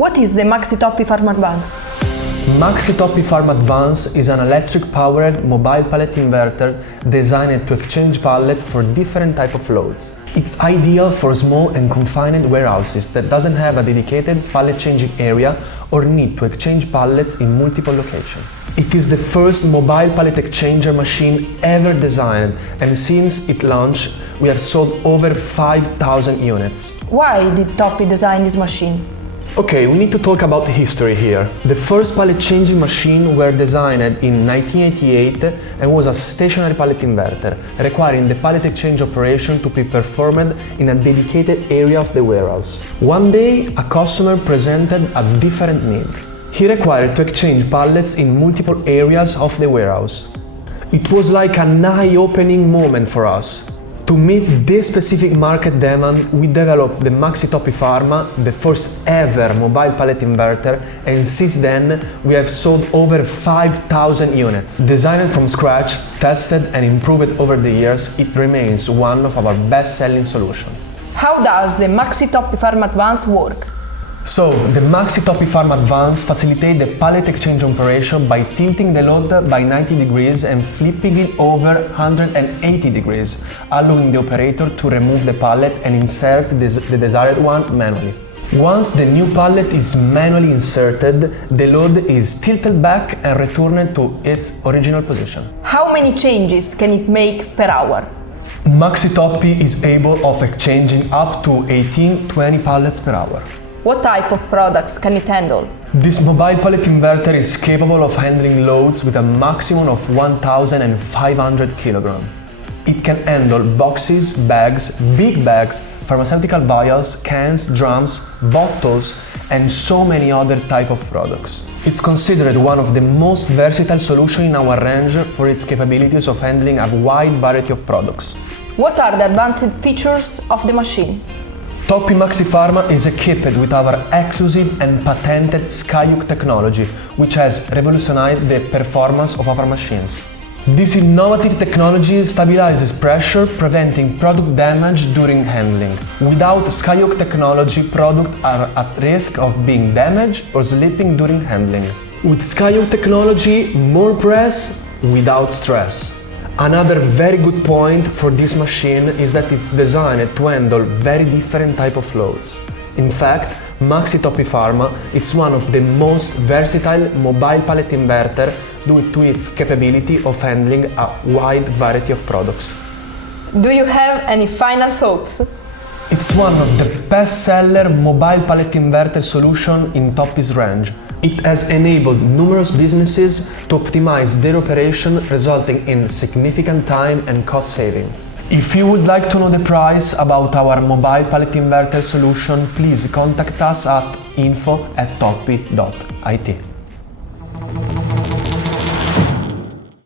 What is the Maxi Toppy Pharma Advance? Maxi Toppy Ph Adv is an electric-powered mobile pallet inverter designed to exchange pallets for different types of loads. It's ideal for small and confined warehouses that doesn't have a dedicated pallet changing area or need to exchange pallets in multiple locations. It is the first mobile pallet exchanger machine ever designed, and since its launch, we have sold over 5,000 units. Why did Toppy design this machine? Okay, we need to talk about the history here. The first pallet changing machine were designed in 1988 and was a stationary pallet inverter, requiring the pallet exchange operation to be performed in a dedicated area of the warehouse. One day, a customer presented a different need. He required to exchange pallets in multiple areas of the warehouse. It was like an eye-opening moment for us. To meet this specific market demand, we developed the Maxi Toppy Pharma, the first ever mobile pallet inverter, and since then we have sold over 5,000 units. Designed from scratch, tested and improved over the years, it remains one of our best-selling solutions. How does the Maxi Toppy Pharma Advance work? So, the Maxi Toppy Pharma Advance facilitates the pallet exchange operation by tilting the load by 90 degrees and flipping it over 180 degrees, allowing the operator to remove the pallet and insert the desired one manually. Once the new pallet is manually inserted, the load is tilted back and returned to its original position. How many changes can it make per hour? Maxi Toppy is able of exchanging up to 18-20 pallets per hour. What type of products can it handle? This mobile pallet inverter is capable of handling loads with a maximum of 1,500 kilograms. It can handle boxes, bags, big bags, pharmaceutical vials, cans, drums, bottles, and so many other types of products. It's considered one of the most versatile solutions in our range for its capabilities of handling a wide variety of products. What are the advanced features of the machine? Toppy Maxi Pharma is equipped with our exclusive and patented SkyHook technology, which has revolutionized the performance of our machines. This innovative technology stabilizes pressure, preventing product damage during handling. Without SkyHook technology, products are at risk of being damaged or slipping during handling. With SkyHook technology, more press without stress. Another very good point for this machine is that it's designed to handle very different types of loads. In fact, Maxi Toppy Pharma is one of the most versatile mobile pallet inverter due to its capability of handling a wide variety of products. Do you have any final thoughts? It's one of the best-seller mobile pallet inverter solution in Toppy's range. It has enabled numerous businesses to optimize their operation, resulting in significant time and cost saving. If you would like to know the price about our mobile pallet inverter solution, please contact us at info@toppy.it.